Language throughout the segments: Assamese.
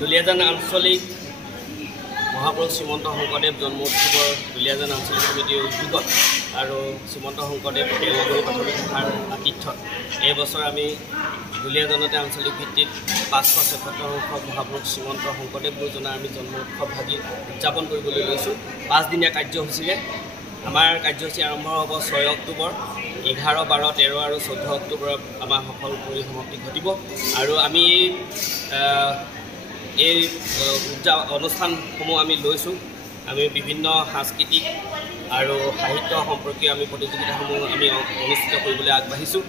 দুলীয়াজান আঞ্চলিক মহাপুৰুষ শ্ৰীমন্ত শংকৰদেৱ জন্ম উৎসৱৰ দুলীয়াজান আঞ্চলিক সমিতিৰ উদ্যোগত আৰু শ্ৰীমন্ত শংকৰদেৱ কেৰেলাগুৰি প্ৰাথমিক শাখাৰ আতিথ্যত এই বছৰ আমি দুলীয়াজানতে আঞ্চলিক ভিত্তিত 576 সংখ্যক মহাপুৰুষ শ্ৰীমন্ত শংকৰদেৱ গুৰুজনাৰ আমি জন্ম উৎসৱ ভাগি উদযাপন কৰিবলৈ লৈছোঁ। 5 দিনীয়া কাৰ্যসূচীৰে আমাৰ কাৰ্যসূচী আৰম্ভ হ'ব 6 অক্টোবৰ, 11, 12, 13 আৰু 14 অক্টোবৰত আমাৰ সফল পৰিসমাপ্তি ঘটিব। আৰু আমি এই অনুষ্ঠানসমূহ আমি লৈছোঁ। আমি বিভিন্ন সাংস্কৃতিক আৰু সাহিত্য সম্পৰ্কীয় আমি প্ৰতিযোগিতাসমূহ আমি অনুষ্ঠিত কৰিবলৈ আগবাঢ়িছোঁ।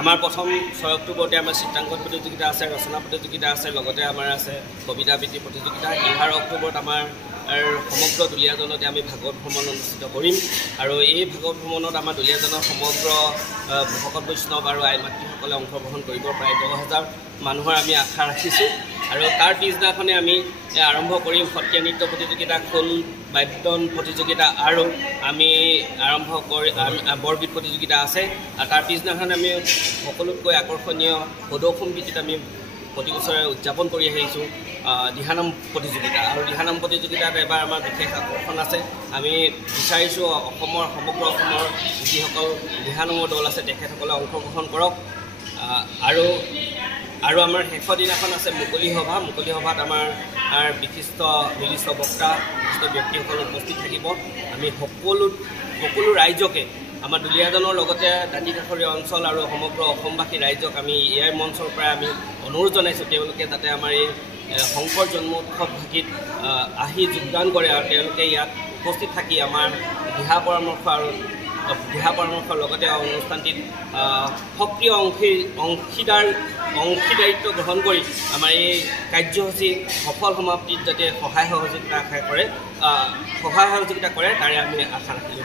আমাৰ প্ৰথম 6 অক্টোবৰতে আমাৰ চিত্ৰাংকন প্ৰতিযোগিতা আছে, ৰচনা প্ৰতিযোগিতা আছে, লগতে আমাৰ আছে কবিতা আবৃত্তি প্ৰতিযোগিতা। 11 অক্টোবৰত আমাৰ সমগ্ৰ দুলীয়াজানতে আমি ভাগৱত ভ্ৰমণ অনুষ্ঠিত কৰিম। আৰু এই ভাগৱত ভ্ৰমণত আমাৰ দুলীয়াজানৰ সমগ্ৰ ভকত বৈষ্ণৱ আৰু আই মাতৃসকলে অংশগ্ৰহণ কৰিব। প্ৰায় 10,000 মানুহৰ আমি আশা ৰাখিছোঁ। আৰু তাৰ পিছদিনাখনে আমি আৰম্ভ কৰিম সত্ৰীয়া নৃত্য প্ৰতিযোগিতা, খোল বাদ্যন প্ৰতিযোগিতা আৰু আমি আৰম্ভ কৰি বৰগীত প্ৰতিযোগিতা আছে। আৰু তাৰ পিছদিনাখন আমি সকলোতকৈ আকৰ্ষণীয় সদৌসম ভিত্তিত আমি প্ৰতি বছৰে উদযাপন কৰি আহিছোঁ দিহানাম প্ৰতিযোগিতা। আৰু দিহানাম প্ৰতিযোগিতাত এবাৰ আমাৰ বিশেষ আকৰ্ষণ আছে। আমি বিচাৰিছোঁ সমগ্ৰ অসমৰ যিসকল দিহানামৰ দল আছে তেখেতসকলে অংশগ্ৰহণ কৰক। আৰু আমাৰ শেষৰ দিনাখন আছে মুকলি সভা। মুকলি সভাত আমাৰ বিশিষ্ট বক্তা, বিশিষ্ট ব্যক্তিসকল উপস্থিত থাকিব। আমি সকলো ৰাইজকে, আমাৰ দুলীয়াজানৰ লগতে দাঁতিকাষৰীয়া অঞ্চল আৰু সমগ্ৰ অসমবাসী ৰাইজক আমি ইয়াৰ মঞ্চৰ পৰা আমি অনুৰোধ জনাইছোঁ তেওঁলোকে যাতে আমাৰ এই শংকৰ জন্ম উৎসৱ ভাগিত আহি যোগদান কৰে আৰু তেওঁলোকে ইয়াত উপস্থিত থাকি আমাৰ দিহা পৰামৰ্শৰ লগতে অনুষ্ঠানটিত সক্ৰিয় অংশীদাৰিত্ব গ্ৰহণ কৰি আমাৰ এই কাৰ্যসূচী সফল সমাপ্তিত যাতে সহায় সহযোগিতা কৰে তাৰে আমি আশা ৰাখিলোঁ।